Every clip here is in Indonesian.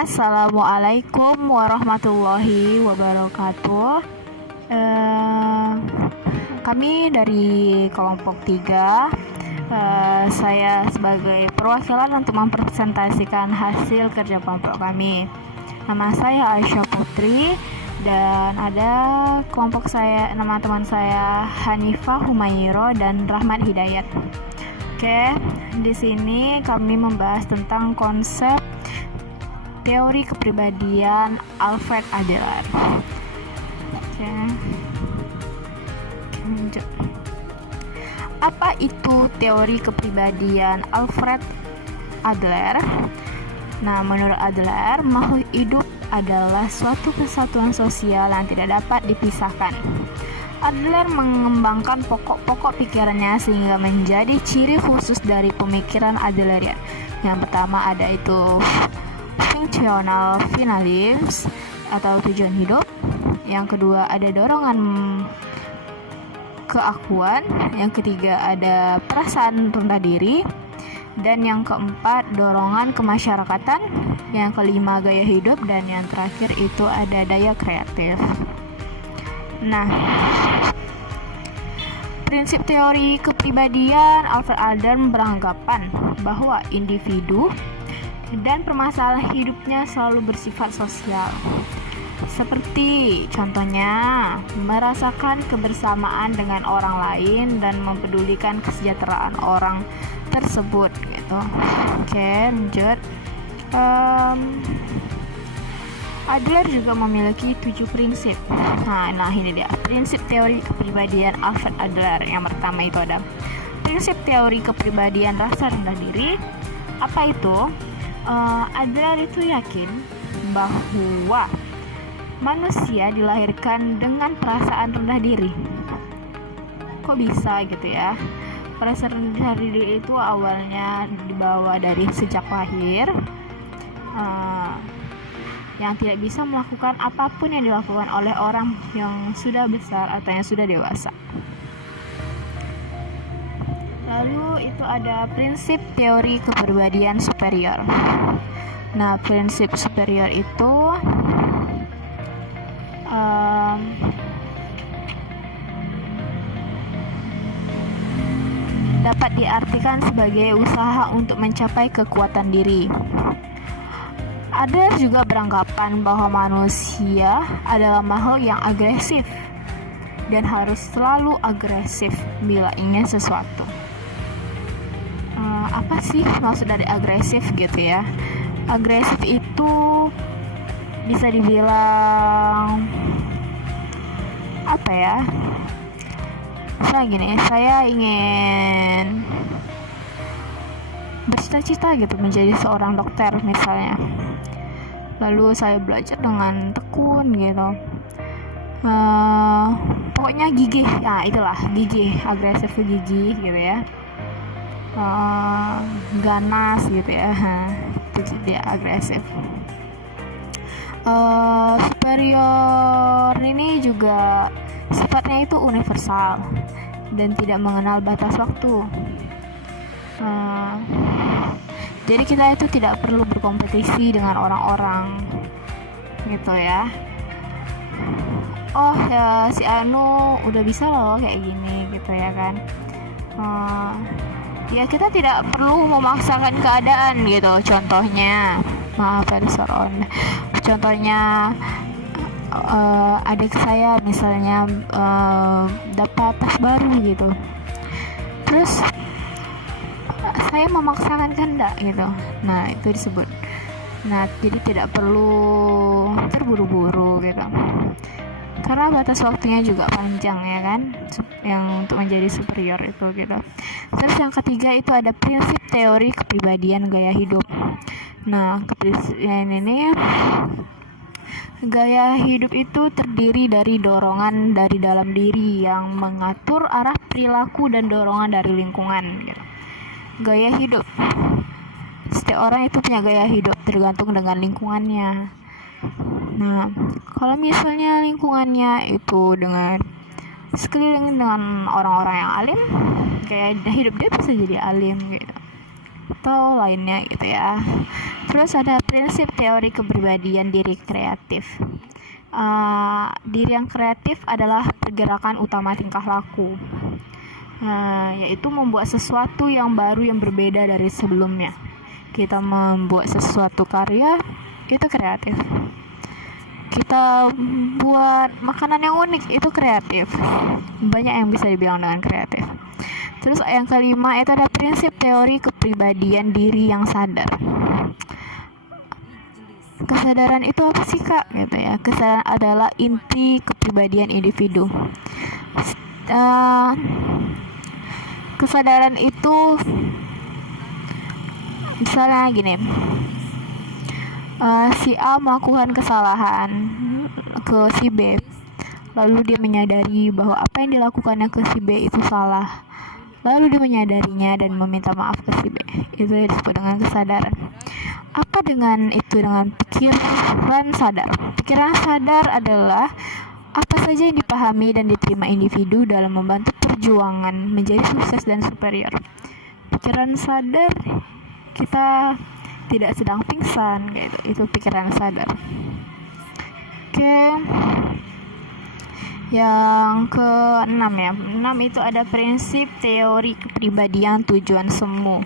Assalamualaikum warahmatullahi wabarakatuh. Kami dari kelompok 3. Saya sebagai perwakilan untuk mempresentasikan hasil kerja kelompok kami. Nama saya Aisyah Putri dan ada kelompok saya, nama teman saya Hanifah Humayiro dan Rahmat Hidayat. Oke, di sini kami membahas tentang konsep teori kepribadian Alfred Adler. Oke, lanjut. Apa itu teori kepribadian Alfred Adler? Nah, menurut Adler, makhluk hidup adalah suatu kesatuan sosial yang tidak dapat dipisahkan. Adler mengembangkan pokok-pokok pikirannya sehingga menjadi ciri khusus dari pemikiran Adlerian. Yang pertama ada itu functional finalism atau tujuan hidup. Yang kedua ada dorongan keakuan. Yang ketiga ada perasaan rendah diri. Dan yang keempat dorongan kemasyarakatan. Yang kelima gaya hidup. Dan yang terakhir itu ada daya kreatif. Nah, prinsip teori kepribadian Alfred Adler beranggapan bahwa individu dan permasalahan hidupnya selalu bersifat sosial. Seperti contohnya merasakan kebersamaan dengan orang lain dan mempedulikan kesejahteraan orang tersebut gitu. Oke, lanjut. Adler juga memiliki 7 prinsip. Nah ini dia prinsip teori kepribadian Alfred Adler. Yang pertama itu ada prinsip teori kepribadian rasa rendah diri. Apa itu? Adler itu yakin bahwa manusia dilahirkan dengan perasaan rendah diri. Kok bisa gitu ya? Perasaan rendah diri itu awalnya dibawa dari sejak lahir, yang tidak bisa melakukan apapun yang dilakukan oleh orang yang sudah besar atau yang sudah dewasa. Lalu itu ada prinsip teori kepribadian superior. Nah, prinsip superior itu dapat diartikan sebagai usaha untuk mencapai kekuatan diri. Ada juga beranggapan bahwa manusia adalah makhluk yang agresif dan harus selalu agresif bila ingin sesuatu. Apa sih maksud dari agresif gitu ya? Agresif itu bisa dibilang apa ya? Misalnya gini, saya ingin bercita-cita gitu menjadi seorang dokter misalnya. Lalu saya belajar dengan tekun gitu. Pokoknya gigih, ya itulah gigih, agresif gigih gitu ya. Ganas gitu ya, itu dia agresif. Superior ini juga sifatnya itu universal dan tidak mengenal batas waktu. Jadi kita itu tidak perlu berkompetisi dengan orang-orang gitu ya. Oh ya, si Anu udah bisa loh kayak gini gitu ya kan. Ya kita tidak perlu memaksakan keadaan gitu. Contohnya, maaf Soron. Contohnya adik saya misalnya dapat tas baru gitu. Terus saya memaksakan kehendak gitu. Nah, itu disebut. Nah, jadi tidak perlu terburu-buru gitu. Karena batas waktunya juga panjang ya kan, yang untuk menjadi superior itu gitu. Terus yang ketiga itu ada prinsip teori kepribadian gaya hidup. Nah, kepribadian ini gaya hidup itu terdiri dari dorongan dari dalam diri yang mengatur arah perilaku dan dorongan dari lingkungan gitu. Gaya hidup, setiap orang itu punya gaya hidup tergantung dengan lingkungannya. Nah, kalau misalnya lingkungannya itu dengan sekeliling dengan orang-orang yang alim, gaya hidup dia bisa jadi alim gitu. atau lainnya gitu ya. Terus ada prinsip teori kepribadian diri kreatif. Diri yang kreatif adalah pergerakan utama tingkah laku, yaitu membuat sesuatu yang baru yang berbeda dari sebelumnya. Kita membuat sesuatu karya itu kreatif. Kita buat makanan yang unik itu kreatif. Banyak yang bisa dibilang dengan kreatif. Terus yang kelima itu ada prinsip teori kepribadian diri yang sadar. Kesadaran itu apa sih Kak? Gitu ya. Kesadaran adalah inti kepribadian individu. Kesadaran itu misalnya gini, si A melakukan kesalahan ke si B, lalu dia menyadari bahwa apa yang dilakukannya ke si B itu salah, lalu dia menyadarinya dan meminta maaf ke si B. Itu disebut dengan kesadaran. Apa dengan itu dengan pikiran sadar? Pikiran sadar adalah apa saja yang dipahami dan diterima individu dalam membantu perjuangan menjadi sukses dan superior. Pikiran sadar, kita tidak sedang pingsan, gitu. Itu pikiran sadar. Oke. Yang ke-6 ya. 6 itu ada prinsip teori kepribadian tujuan semu.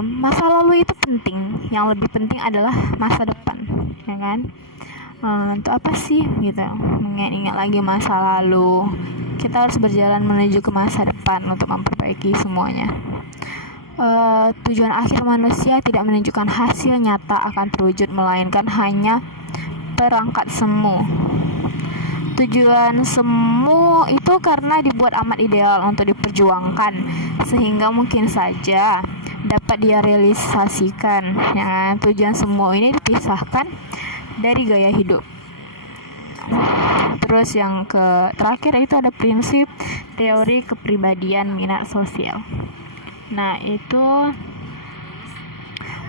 Masa lalu itu penting, yang lebih penting adalah masa depan, ya kan? Untuk apa sih gitu? Mengingat lagi masa lalu, kita harus berjalan menuju ke masa depan untuk memperbaiki semuanya. Tujuan akhir manusia tidak menunjukkan hasil nyata akan terwujud, melainkan hanya perangkat semu. Tujuan semu itu karena dibuat amat ideal untuk diperjuangkan, sehingga mungkin saja dapat dia realisasikan. Ya, tujuan semu ini dipisahkan dari gaya hidup. Terus yang terakhir itu ada prinsip teori kepribadian minat sosial. Nah, itu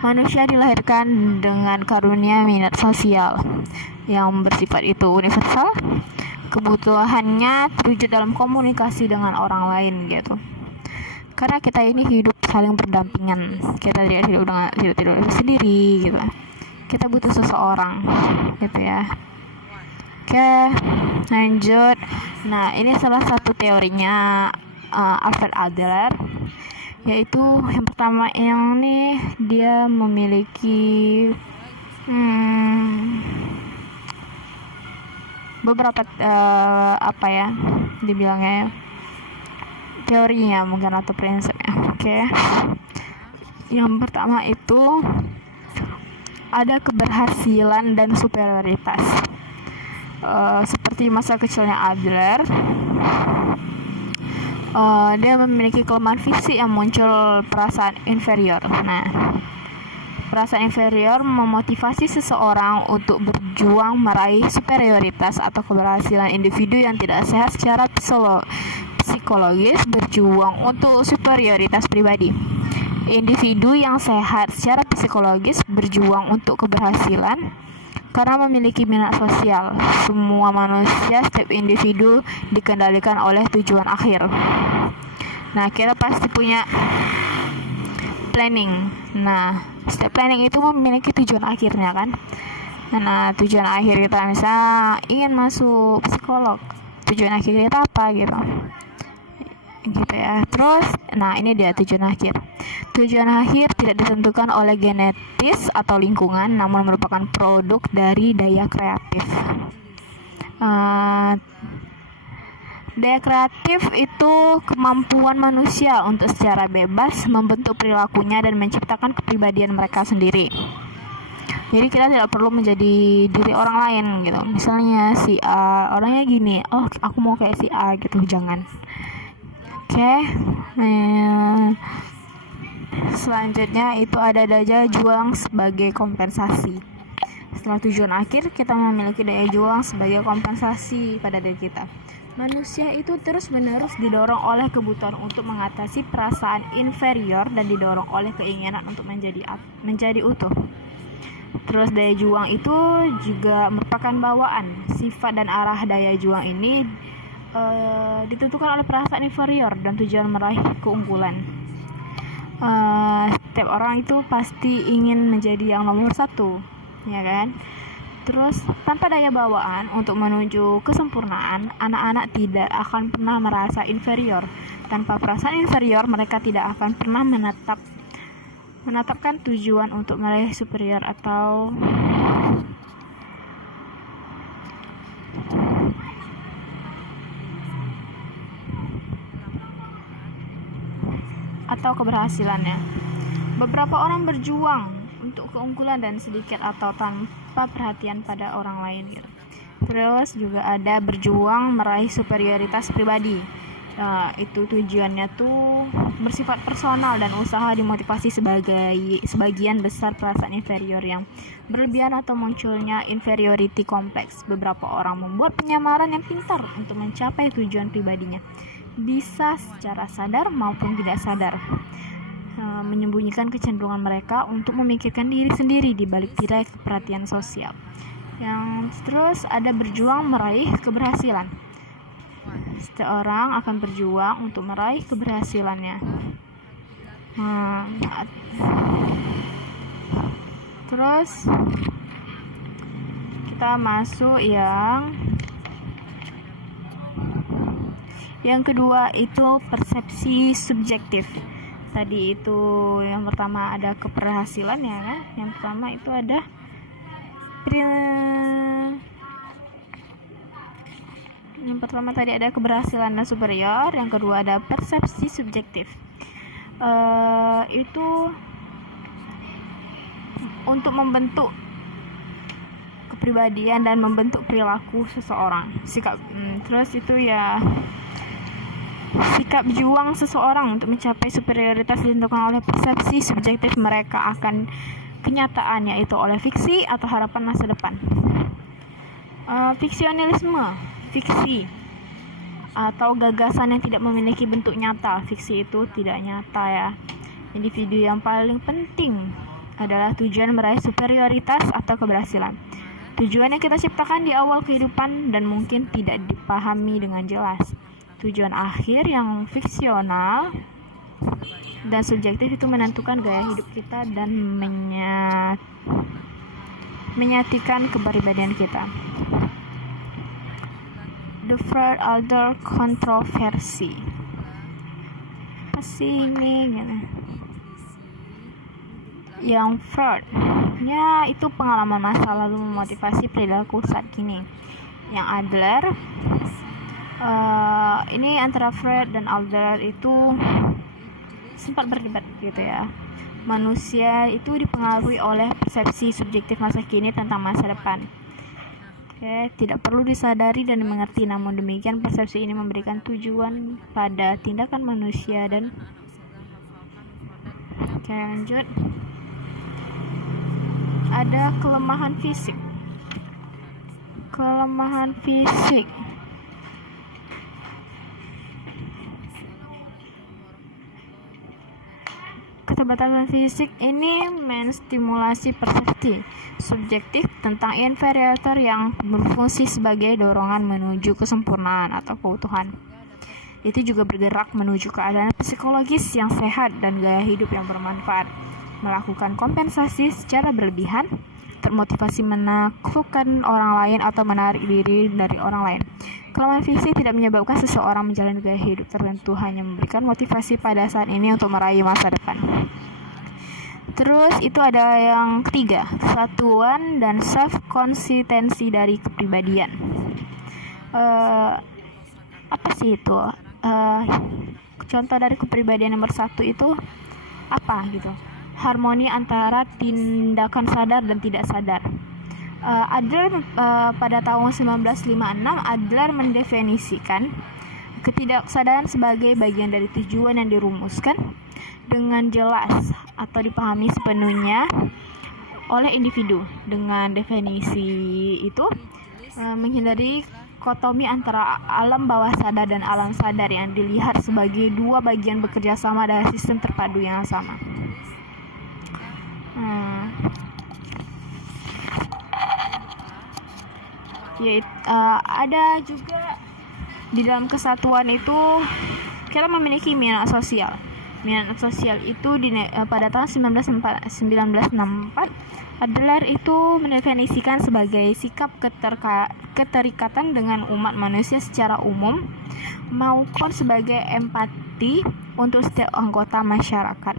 manusia dilahirkan dengan karunia minat sosial yang bersifat itu universal. Kebutuhannya terwujud dalam komunikasi dengan orang lain gitu. Karena kita ini hidup saling berdampingan. Kita tidak hidup sendiri gitu. Kita butuh seseorang gitu ya. Oke, lanjut. Nah, ini salah satu teorinya Alfred Adler, yaitu yang pertama yang nih dia memiliki beberapa dibilangnya teorinya mungkin atau prinsipnya. Oke. Yang pertama itu ada keberhasilan dan superioritas. Seperti masa kecilnya Adler, dia memiliki kelemahan fisik yang muncul perasaan inferior. Nah, perasaan inferior memotivasi seseorang untuk berjuang meraih superioritas atau keberhasilan. Individu yang tidak sehat secara psikologis berjuang untuk superioritas pribadi. Individu yang sehat secara psikologis berjuang untuk keberhasilan karena memiliki minat sosial. Semua manusia, setiap individu dikendalikan oleh tujuan akhir. Nah, kita pasti punya planning. Nah, setiap planning itu memiliki tujuan akhirnya kan. Nah, tujuan akhir kita misalnya ingin masuk psikolog. Tujuan akhir kita apa gitu ya. Terus, nah ini dia tujuan akhir. Tujuan akhir tidak ditentukan oleh genetis atau lingkungan, namun merupakan produk dari daya kreatif. Daya kreatif itu kemampuan manusia untuk secara bebas membentuk perilakunya dan menciptakan kepribadian mereka sendiri. Jadi kita tidak perlu menjadi diri orang lain gitu. Misalnya si A orangnya gini, oh aku mau kayak si A gitu, jangan. Oke. Selanjutnya itu ada daya juang sebagai kompensasi. Setelah tujuan akhir, kita memiliki daya juang sebagai kompensasi pada diri kita. Manusia itu terus-menerus didorong oleh kebutuhan untuk mengatasi perasaan inferior dan didorong oleh keinginan untuk menjadi utuh. Terus daya juang itu juga merupakan bawaan. Sifat dan arah daya juang ini ditentukan oleh perasaan inferior dan tujuan meraih keunggulan. Setiap orang itu pasti ingin menjadi yang nomor satu, ya kan? Terus tanpa daya bawaan untuk menuju kesempurnaan, anak-anak tidak akan pernah merasa inferior. Tanpa perasaan inferior, mereka tidak akan pernah menetapkan tujuan untuk meraih superior atau keberhasilannya. Beberapa orang berjuang untuk keunggulan dan sedikit atau tanpa perhatian pada orang lain gitu. Terus juga ada berjuang meraih superioritas pribadi. Itu tujuannya tuh bersifat personal dan usaha dimotivasi sebagian besar perasaan inferior yang berlebihan atau munculnya inferiority complex. Beberapa orang membuat penyamaran yang pintar untuk mencapai tujuan pribadinya, bisa secara sadar maupun tidak sadar, menyembunyikan kecenderungan mereka untuk memikirkan diri sendiri di balik tirai perhatian sosial. Yang terus ada berjuang meraih keberhasilan. Setiap orang akan berjuang untuk meraih keberhasilannya. Terus kita masuk yang kedua, itu persepsi subjektif. Tadi itu yang pertama ada keberhasilan, ya kan? Yang pertama itu ada tadi ada keberhasilan dan superior. Yang kedua ada persepsi subjektif. Itu untuk membentuk kepribadian dan membentuk perilaku seseorang, sikap. Terus itu ya sikap juang seseorang untuk mencapai superioritas ditentukan oleh persepsi subjektif mereka akan kenyataan, yaitu oleh fiksi atau harapan masa depan. Fiksionalisme, fiksi atau gagasan yang tidak memiliki bentuk nyata. Fiksi itu tidak nyata, ya. Individu yang paling penting adalah tujuan meraih superioritas atau keberhasilan. Tujuan yang kita ciptakan di awal kehidupan dan mungkin tidak dipahami dengan jelas. Tujuan akhir yang fiksional dan subjektif itu menentukan gaya hidup kita dan menyatikan kepribadian kita. The Freud-Adler kontroversi. Apa sih ini? Yang Freud, ya itu pengalaman masa lalu memotivasi perilaku saat kini. Yang Adler, ini antara Freud dan Adler itu sempat berdebat gitu, ya. Manusia itu dipengaruhi oleh persepsi subjektif masa kini tentang masa depan. Tidak perlu disadari dan dimengerti, namun demikian persepsi ini memberikan tujuan pada tindakan manusia dan lanjut. Ada kelemahan fisik. Keterbatasan fisik ini menstimulasi persepsi subjektif tentang inferior yang berfungsi sebagai dorongan menuju kesempurnaan atau keutuhan. Itu juga bergerak menuju keadaan psikologis yang sehat dan gaya hidup yang bermanfaat. Melakukan kompensasi secara berlebihan, termotivasi menaklukkan orang lain atau menarik diri dari orang lain. Kelemahan fisik tidak menyebabkan seseorang menjalani gaya hidup tertentu, hanya memberikan motivasi pada saat ini untuk meraih masa depan. Terus itu ada yang ketiga, kesatuan dan self-konsistensi dari kepribadian. Apa sih itu? Contoh dari kepribadian nomor satu itu apa gitu? Harmoni antara tindakan sadar dan tidak sadar. Adler pada tahun 1956, Adler mendefinisikan ketidaksadaran sebagai bagian dari tujuan yang dirumuskan dengan jelas atau dipahami sepenuhnya oleh individu. Dengan definisi itu menghindari dikotomi antara alam bawah sadar dan alam sadar yang dilihat sebagai dua bagian bekerja sama dalam sistem terpadu yang sama. Ada juga di dalam kesatuan itu kita memiliki minat sosial. Minat sosial itu pada tahun 1964 Adler itu mendefinisikan sebagai sikap keterikatan dengan umat manusia secara umum maupun sebagai empati untuk setiap anggota masyarakat.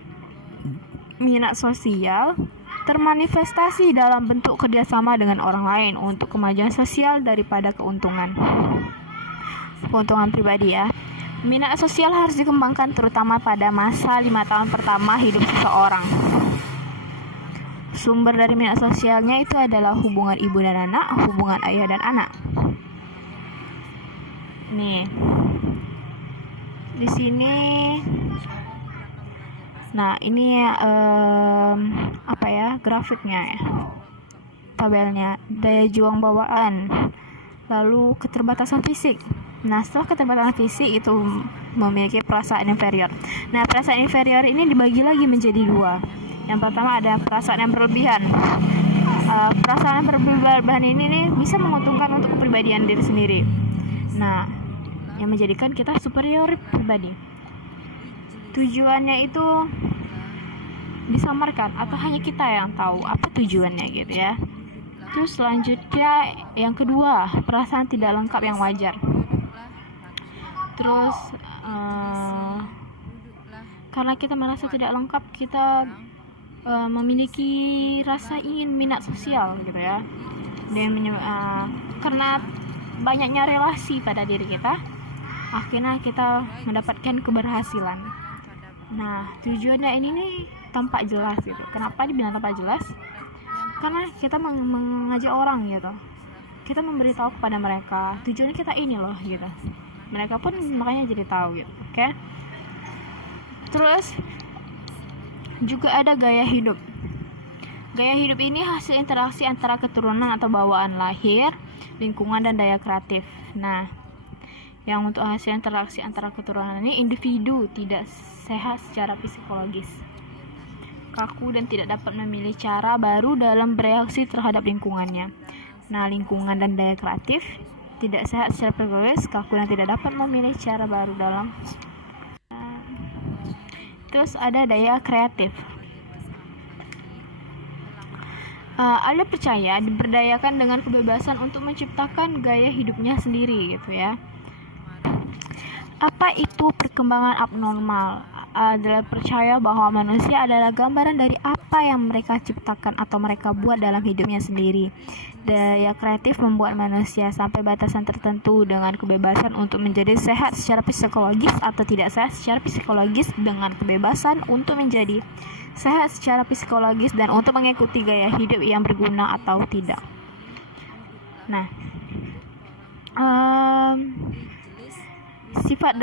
Minat sosial termanifestasi dalam bentuk kerjasama dengan orang lain untuk kemajuan sosial daripada keuntungan pribadi ya. Minat sosial harus dikembangkan terutama pada masa 5 tahun pertama hidup seseorang. Sumber dari minat sosialnya itu adalah hubungan ibu dan anak, hubungan ayah dan anak. Nih, di sini, nah ini grafiknya ya, tabelnya, daya juang bawaan, lalu keterbatasan fisik. Nah, setelah keterbatasan fisik itu memiliki perasaan inferior. Nah, perasaan inferior ini dibagi lagi menjadi dua. Yang pertama ada perasaan yang berlebihan. Perasaan yang berlebihan ini nih bisa menguntungkan untuk kepribadian diri sendiri. Nah, yang menjadikan kita superior pribadi. Tujuannya itu disamarkan atau hanya kita yang tahu apa tujuannya gitu ya. Terus selanjutnya yang kedua, perasaan tidak lengkap yang wajar. Terus karena kita merasa tidak lengkap, kita memiliki rasa ingin minat sosial gitu ya. Dan karena banyaknya relasi pada diri kita, akhirnya kita mendapatkan keberhasilan. Nah, tujuannya ini nih tampak jelas gitu. Kenapa dibilang tampak jelas? Karena kita mengajak orang gitu. Kita memberitahu kepada mereka tujuannya kita ini loh gitu. Mereka pun makanya jadi tahu gitu. Oke. Terus juga ada gaya hidup. Gaya hidup ini hasil interaksi antara keturunan atau bawaan lahir, lingkungan dan daya kreatif. Nah, yang untuk hasil interaksi antara keturunan ini, individu tidak sehat secara psikologis, kaku dan tidak dapat memilih cara baru dalam bereaksi terhadap lingkungannya. Nah, lingkungan dan daya kreatif tidak sehat secara psikologis, kaku dan tidak dapat memilih cara baru dalam. Terus ada daya kreatif. Ada percaya diberdayakan dengan kebebasan untuk menciptakan gaya hidupnya sendiri gitu ya. Apa itu perkembangan abnormal? Adalah percaya bahwa manusia adalah gambaran dari apa yang mereka ciptakan atau mereka buat dalam hidupnya sendiri. Daya kreatif membuat manusia sampai batasan tertentu dengan kebebasan untuk menjadi sehat secara psikologis atau tidak sehat secara psikologis, dengan kebebasan untuk menjadi sehat secara psikologis dan untuk mengikuti gaya hidup yang berguna atau tidak. Nah, sifat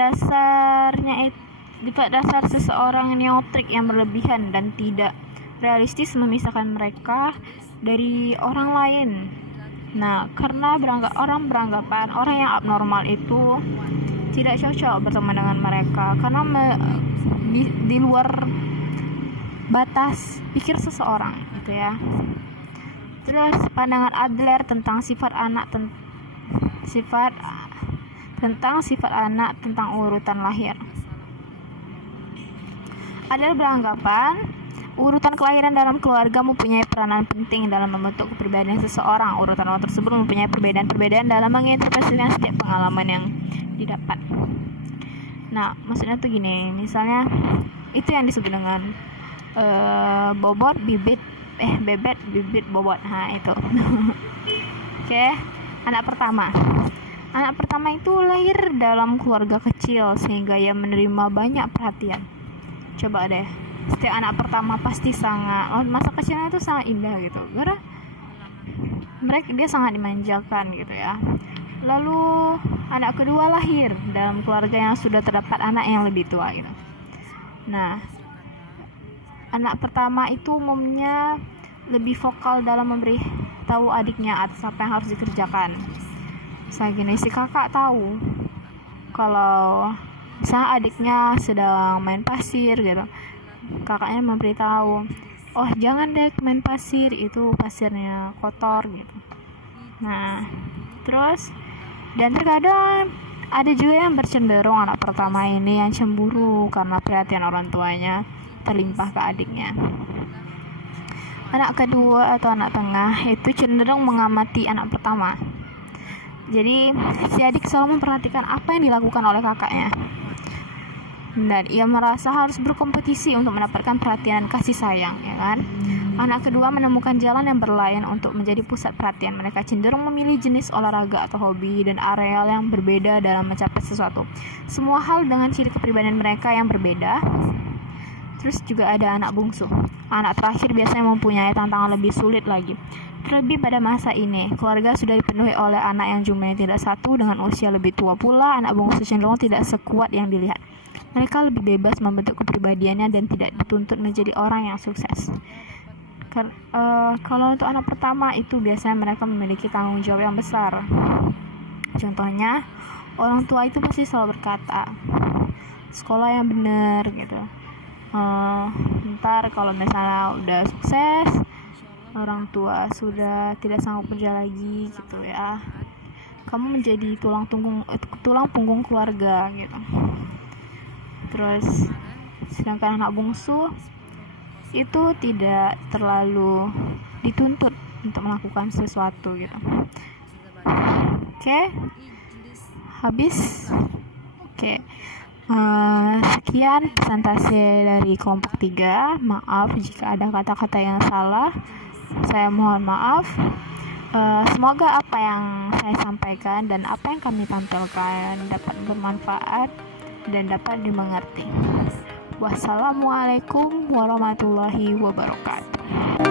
dasar seseorang neotrik yang berlebihan dan tidak realistis memisahkan mereka dari orang lain. Nah, karena orang beranggapan orang yang abnormal itu tidak cocok berteman dengan mereka karena di luar batas pikir seseorang gitu ya. Terus pandangan Adler tentang sifat anak tentang urutan lahir. Adler beranggapan urutan kelahiran dalam keluarga mempunyai peranan penting dalam membentuk kepribadian seseorang. Urutan tersebut mempunyai perbedaan-perbedaan dalam menginterpretasikan setiap pengalaman yang didapat. Nah, maksudnya tuh gini, misalnya itu yang disebut dengan bebet, bibit, bobot. Nah, itu. Oke, anak pertama itu lahir dalam keluarga kecil sehingga ia menerima banyak perhatian. Coba deh, setiap anak pertama pasti masa kecilnya itu sangat indah gitu, karena dia sangat dimanjakan gitu ya. Lalu anak kedua lahir dalam keluarga yang sudah terdapat anak yang lebih tua gitu. Nah, anak pertama itu umumnya lebih vokal dalam memberitahu adiknya atas apa yang harus dikerjakan. Misalnya gini, si kakak tahu kalau misalnya adiknya sedang main pasir gitu, kakaknya memberitahu, oh jangan deh main pasir, itu pasirnya kotor gitu. Nah, terus dan terkadang Ada juga yang bercenderung anak pertama ini yang cemburu karena perhatian orang tuanya terlimpah ke adiknya. Anak kedua atau anak tengah itu cenderung mengamati anak pertama. Jadi si adik selalu memperhatikan apa yang dilakukan oleh kakaknya, dan ia merasa harus berkompetisi untuk mendapatkan perhatian dan kasih sayang, ya kan? Anak kedua menemukan jalan yang berlain untuk menjadi pusat perhatian. Mereka cenderung memilih jenis olahraga atau hobi dan areal yang berbeda dalam mencapai sesuatu. Semua hal dengan ciri kepribadian mereka yang berbeda. Terus juga ada anak bungsu. Anak terakhir biasanya mempunyai tantangan lebih sulit lagi. Terlebih pada masa ini, keluarga sudah dipenuhi oleh anak yang jumlahnya tidak satu dengan usia lebih tua pula. Anak bungsu cenderung tidak sekuat yang dilihat. Mereka lebih bebas membentuk kepribadiannya dan tidak dituntut menjadi orang yang sukses. Kalau untuk anak pertama itu biasanya mereka memiliki tanggung jawab yang besar. Contohnya, orang tua itu pasti selalu berkata, sekolah yang benar gitu. Ntar kalau misalnya udah sukses, orang tua sudah tidak sanggup kerja lagi gitu ya, kamu menjadi tulang punggung keluarga gitu. Terus sedangkan anak bungsu itu tidak terlalu dituntut untuk melakukan sesuatu gitu. Oke, habis. Oke. Sekian presentasi dari kelompok 3. Maaf jika ada kata-kata yang salah, saya mohon maaf. Semoga apa yang saya sampaikan dan apa yang kami tampilkan dapat bermanfaat dan dapat dimengerti. Wassalamualaikum warahmatullahi wabarakatuh.